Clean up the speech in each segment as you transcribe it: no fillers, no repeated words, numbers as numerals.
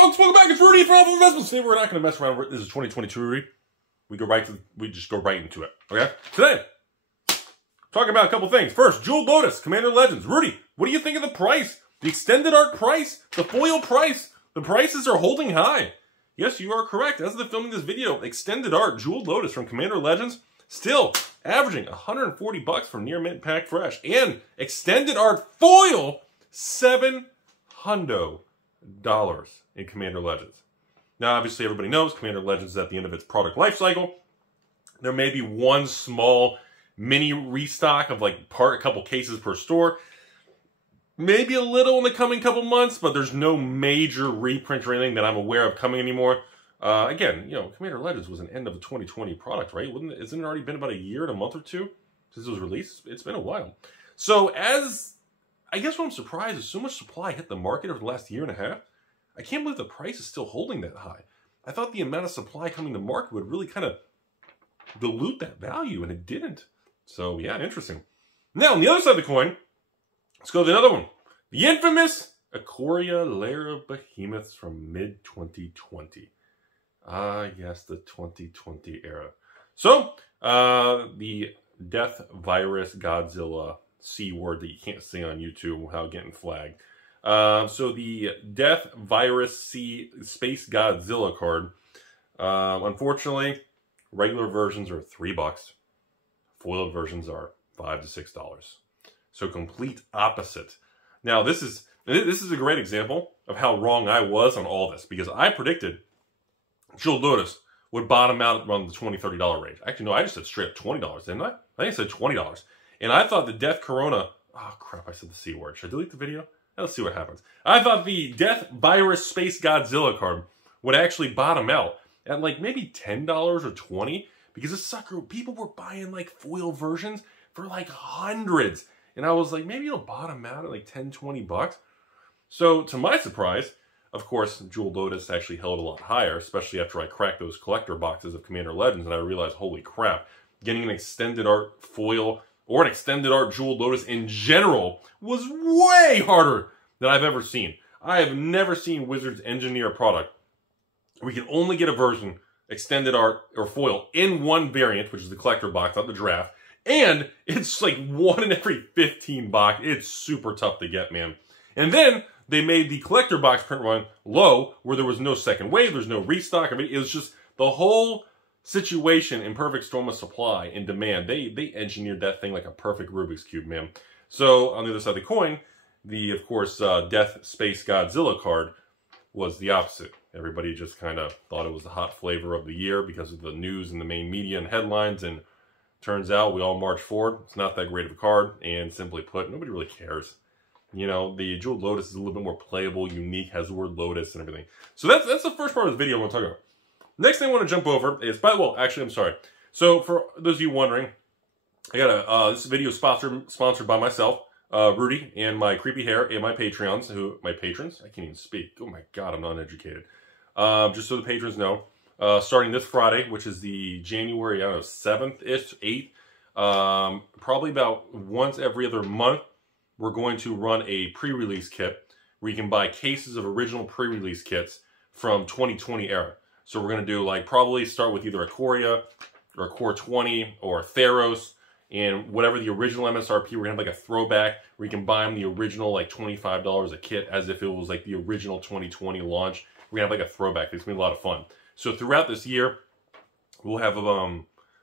Folks, welcome back. It's Rudy from Alpha Investments. Today we're not going to mess around. This is 2022 Rudy. We just go right into it. Okay? Today, talking about a couple things. First, Jeweled Lotus, Commander Legends. Rudy, what do you think of the price? The extended art price? The foil price? The prices are holding high. Yes, you are correct. As of the filming this video, extended art Jeweled Lotus from Commander Legends still averaging $140 for near mint pack fresh. And extended art foil, $700 in Commander Legends. Now, obviously, everybody knows Commander Legends is at the end of its product life cycle. There may be one small mini restock of like a couple cases per store. Maybe a little in the coming couple months, but there's no major reprint or anything that I'm aware of coming anymore. Again, you know, Commander Legends was an end of a 2020 product, right? Isn't it already been about a year and a month or two since it was released? It's been a while. So I guess what I'm surprised is so much supply hit the market over the last year and a half. I can't believe the price is still holding that high. I thought the amount of supply coming to market would really kind of dilute that value, and it didn't. So, yeah, interesting. Now, on the other side of the coin, let's go to another one. The infamous Aquaria Lair of Behemoths from mid-2020. Ah, yes, the 2020 era. So, the Death Virus Godzilla C word that you can't say on YouTube without getting flagged. So the Death Virus C Space Godzilla card. Unfortunately, regular versions are $3. Foiled versions are $5 to $6. So complete opposite. Now this is a great example of how wrong I was on all this, because I predicted Jeweled Lotus would bottom out around the $20, $30 range. Actually, no, I just said straight up $20, didn't I? I think I said $20. And I thought the Death Corona... Oh, crap, I said the C word. Should I delete the video? Let's see what happens. I thought the Death Virus Space Godzilla card would actually bottom out at like maybe $10 or $20, because this sucker, people were buying like foil versions for like hundreds. And I was like, maybe it'll bottom out at like $10, $20. So, to my surprise, of course, Jeweled Lotus actually held a lot higher, especially after I cracked those collector boxes of Commander Legends, and I realized, holy crap, getting an extended art foil or an extended art Jeweled Lotus in general was way harder than I've ever seen. I have never seen Wizards engineer a product where we can only get a version, extended art or foil, in one variant, which is the collector box, not the draft, and it's like 1 in every 15 box. It's super tough to get, man. And then they made the collector box print run low, where there was no second wave, there's no restock. I mean, it was just the whole situation in perfect storm of supply and demand. They engineered that thing like a perfect Rubik's Cube, man. So, on the other side of the coin, the, of course, Death Space Godzilla card was the opposite. Everybody just kind of thought it was the hot flavor of the year because of the news and the main media and headlines, and turns out we all march forward. It's not that great of a card, and simply put, nobody really cares. You know, the Jeweled Lotus is a little bit more playable, unique, has the word Lotus and everything. So that's the first part of the video I want to talk about. Next thing I want to jump over is, well, actually, I'm sorry. So, for those of you wondering, I got this video sponsored by myself, Rudy, and my creepy hair, and my patrons, my patrons? I can't even speak. Oh my god, I'm not uneducated. Just so the patrons know, starting this Friday, which is the January, I don't know, 7th-ish, 8th, probably about once every other month, we're going to run a pre-release kit where you can buy cases of original pre-release kits from 2020 era. So we're going to do, like, probably start with either Aquaria or Core 20 or Theros, and whatever the original MSRP, we're going to have like a throwback where you can buy them the original like $25 a kit as if it was like the original 2020 launch. We're going to have like a throwback. It's going to be a lot of fun. So throughout this year, we'll have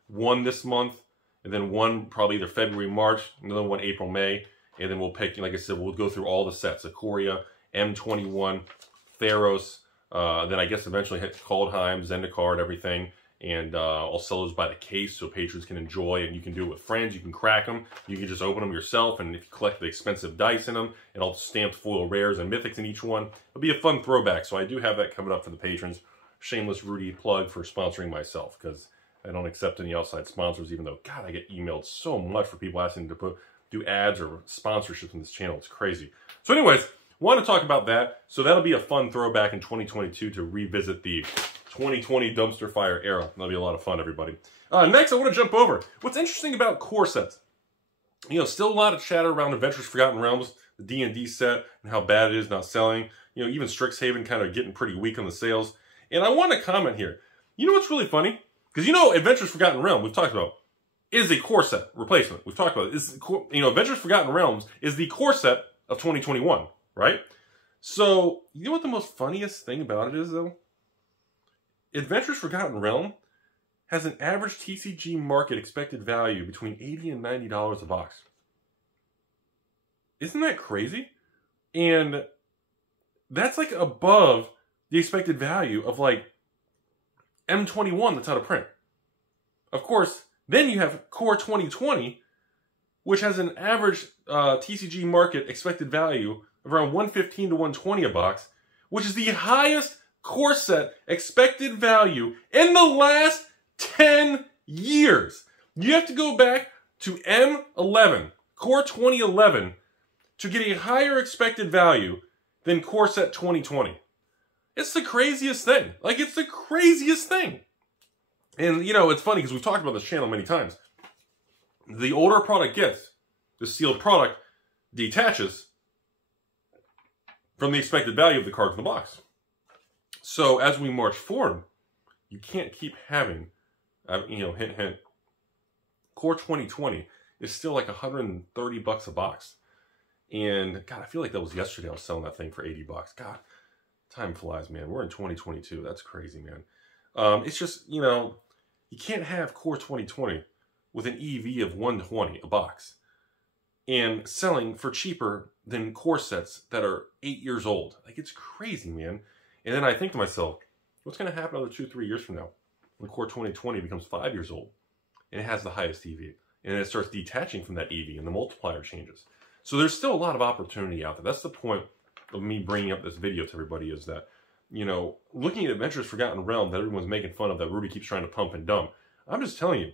one this month, and then one probably either February, March, another one April, May, and then we'll pick, like I said, we'll go through all the sets. Aquaria, M21, Theros, then I guess eventually hit Kaldheim, Zendikar, everything. And I'll sell those by the case so patrons can enjoy, and you can do it with friends. You can crack them. You can just open them yourself, and if you collect the expensive dice in them, and all the stamped foil rares and mythics in each one, it'll be a fun throwback. So I do have that coming up for the patrons. Shameless Rudy plug for sponsoring myself, because I don't accept any outside sponsors, even though, God, I get emailed so much for people asking to do ads or sponsorships on this channel. It's crazy. So anyways, want to talk about that. So that'll be a fun throwback in 2022 to revisit the 2020 dumpster fire era. That'll be a lot of fun, everybody. Next, I want to jump over. What's interesting about core sets? You know, still a lot of chatter around Adventures Forgotten Realms, the D&D set, and how bad it is not selling. You know, even Strixhaven kind of getting pretty weak on the sales. And I want to comment here. You know what's really funny? Because you know, Adventures Forgotten Realm, we've talked about, is a core set replacement. We've talked about it. You know, Adventures Forgotten Realms is the core set of 2021, right? So, you know what the most funniest thing about it is, though? Adventures Forgotten Realm has an average TCG market expected value between $80 and $90 a box. Isn't that crazy? And that's like above the expected value of like M21 that's out of print. Of course, then you have Core 2020, which has an average TCG market expected value of around $115 to $120 a box, which is the highest core set expected value in the last 10 years. You have to go back to M11, Core 2011, to get a higher expected value than Core Set 2020. It's the craziest thing. Like, it's the craziest thing. And, you know, it's funny because we've talked about this channel many times. The older a product gets, the sealed product detaches from the expected value of the cards in the box. So, as we march forward, you can't keep having, you know, hint, hint. Core 2020 is still like $130 a box. And, God, I feel like that was yesterday I was selling that thing for $80. God, time flies, man. We're in 2022. That's crazy, man. It's just, you know, you can't have Core 2020 with an EV of 120 a box and selling for cheaper than core sets that are 8 years old. Like, it's crazy, man. And then I think to myself, what's going to happen another 2-3 years from now when Core 2020 becomes 5 years old and it has the highest EV, and then it starts detaching from that EV and the multiplier changes. So there's still a lot of opportunity out there. That's the point of me bringing up this video to everybody, is that, you know, looking at Adventures Forgotten Realm that everyone's making fun of, that Rudy keeps trying to pump and dump, I'm just telling you,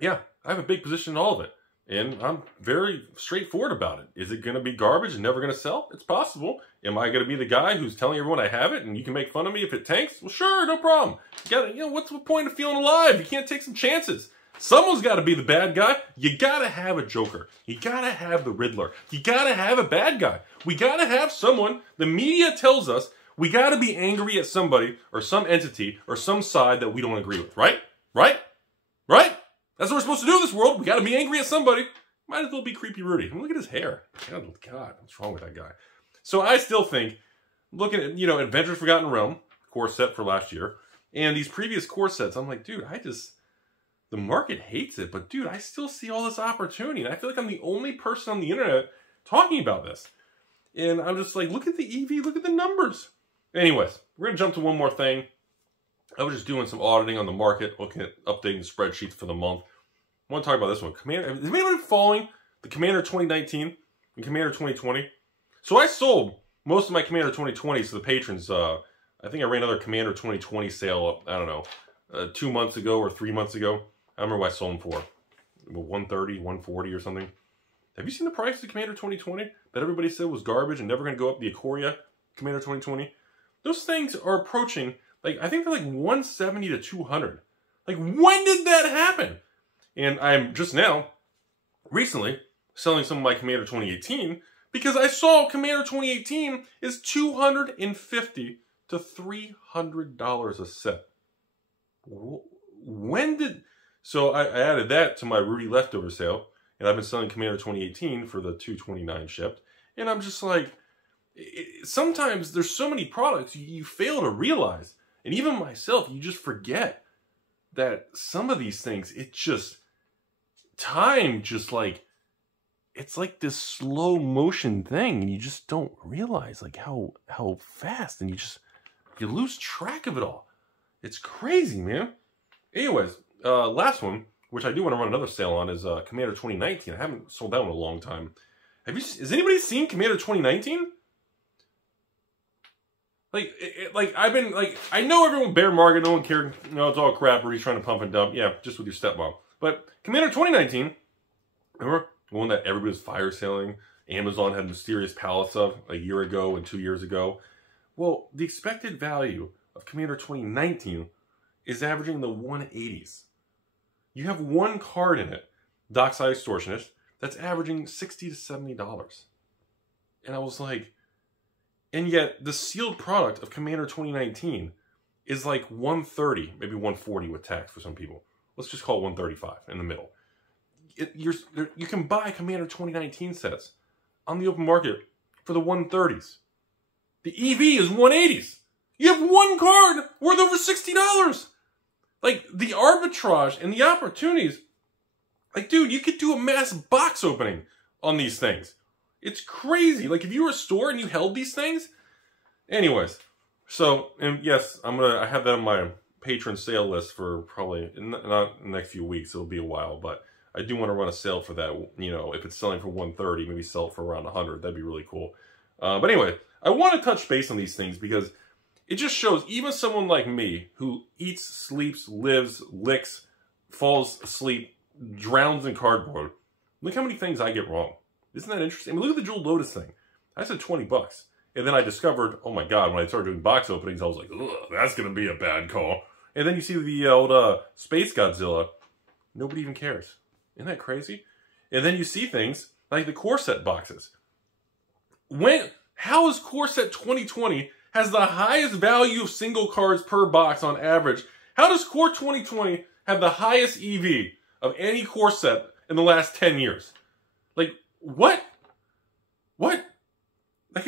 yeah, I have a big position in all of it. And I'm very straightforward about it. Is it going to be garbage and never going to sell? It's possible. Am I going to be the guy who's telling everyone I have it and you can make fun of me if it tanks? Well, sure, no problem. You gotta, you know, what's the point of feeling alive? You can't take some chances. Someone's got to be the bad guy. You got to have a Joker. You got to have the Riddler. You got to have a bad guy. We got to have someone. The media tells us we got to be angry at somebody or some entity or some side that we don't agree with, right? Right? Right? That's what we're supposed to do in this world. We got to be angry at somebody. Might as well be Creepy Rudy. And look at his hair. God, what's wrong with that guy? So I still think, looking at, you know, Adventures Forgotten Realm, core set for last year, and these previous core sets, I'm like, dude, the market hates it, but dude, I still see all this opportunity. And I feel like I'm the only person on the internet talking about this. And I'm just like, look at the EV, look at the numbers. Anyways, we're going to jump to one more thing. I was just doing some auditing on the market, looking at updating the spreadsheets for the month. I want to talk about this one. Commander, is anybody following the Commander 2019 and Commander 2020? So I sold most of my Commander 2020s to the patrons. I think I ran another Commander 2020 sale, I don't know, 2 months ago or 3 months ago. I remember what I sold them for. 130, 140 or something. Have you seen the price of Commander 2020 that everybody said was garbage and never going to go up? The Aquaria Commander 2020? Those things are approaching, like, I think they're like 170 to 200. Like, when did that happen? And I'm just now, recently, selling some of my Commander 2018 because I saw Commander 2018 is $250 to $300 a set. When did... So I added that to my Rudy leftover sale, and I've been selling Commander 2018 for the $229 shipped. And I'm just like, sometimes there's so many products you fail to realize. And even myself, you just forget that some of these things, it just, time just like, it's like this slow motion thing, and you just don't realize like how fast, and you lose track of it all. It's crazy, man. Anyways, last one, which I do want to run another sale on, is Commander 2019. I haven't sold that one in a long time. Has anybody seen Commander 2019? Like I've been like, I know everyone bear market, no one cared. No, it's all crap. Rudy's trying to pump and dump. Yeah, just with your stepmom. But Commander 2019, remember the one that everybody was fire selling? Amazon had mysterious pallets of a year ago and 2 years ago. Well, the expected value of Commander 2019 is averaging the 180s. You have one card in it, Dockside Extortionist, that's averaging $60 to $70. And I was like, And yet, the sealed product of Commander 2019 is like 130, maybe 140 with tax for some people. Let's just call it 135 in the middle. You can buy Commander 2019 sets on the open market for the 130s. The EV is 180s. You have one card worth over $60. Like, the arbitrage and the opportunities. Like, dude, you could do a mass box opening on these things. It's crazy. Like, if you were a store and you held these things. Anyways, so, and yes, I have that on my Patron sale list for probably, not the next few weeks, it'll be a while, but I do want to run a sale for that. You know, if it's selling for 130, maybe sell it for around 100. That'd be really cool. But anyway, I want to touch base on these things because it just shows even someone like me who eats, sleeps, lives, licks, falls asleep, drowns in cardboard. Look how many things I get wrong. Isn't that interesting? I mean, look at the Jewel Lotus thing. I said 20 bucks. And then I discovered, oh my God, when I started doing box openings, I was like, ugh, that's going to be a bad call. And then you see the old Space Godzilla. Nobody even cares. Isn't that crazy? And then you see things like the Core Set boxes. How is Core Set 2020 has the highest value of single cards per box on average? How does Core 2020 have the highest EV of any core set in the last 10 years? Like, what? What? Like,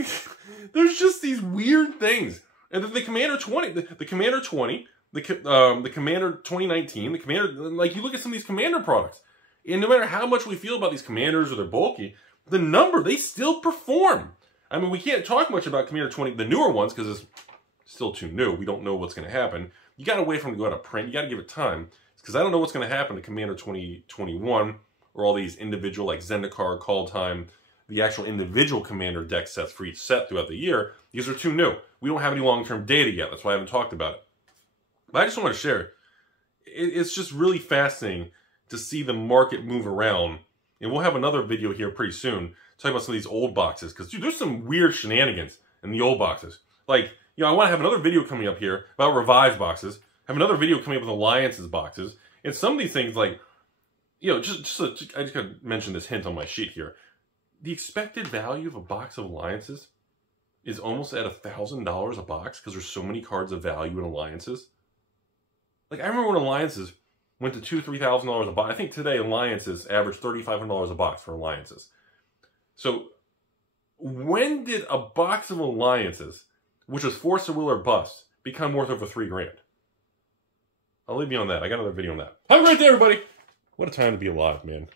there's just these weird things. And then the Commander 20, the Commander 20, the Commander 2019, the Commander, like, you look at some of these Commander products, and no matter how much we feel about these Commanders or they're bulky, the number, they still perform. I mean, we can't talk much about Commander 20, the newer ones, because it's still too new. We don't know what's going to happen. You got to wait for them to go out of print. You got to give it time. Because I don't know what's going to happen to Commander 2021, or all these individual, like Zendikar, Call Time, the actual individual Commander deck sets for each set throughout the year. These are too new. We don't have any long-term data yet. That's why I haven't talked about it. But I just want to share. It's just really fascinating to see the market move around. And we'll have another video here pretty soon talking about some of these old boxes. Because, dude, there's some weird shenanigans in the old boxes. Like, you know, I want to have another video coming up here about revised boxes. Have another video coming up with Alliances boxes. And some of these things, like, you know, I just got to mention this hint on my sheet here. The expected value of a box of Alliances is almost at $1,000 a box because there's so many cards of value in Alliances. Like, I remember when Alliances went to $2,000 to $3,000 a box. I think today Alliances average $3,500 a box for Alliances. So, when did a box of Alliances, which was Force of Will or Bust, become worth over $3 grand? I'll leave you on that. I got another video on that. Have a great day, everybody! What a time to be alive, man.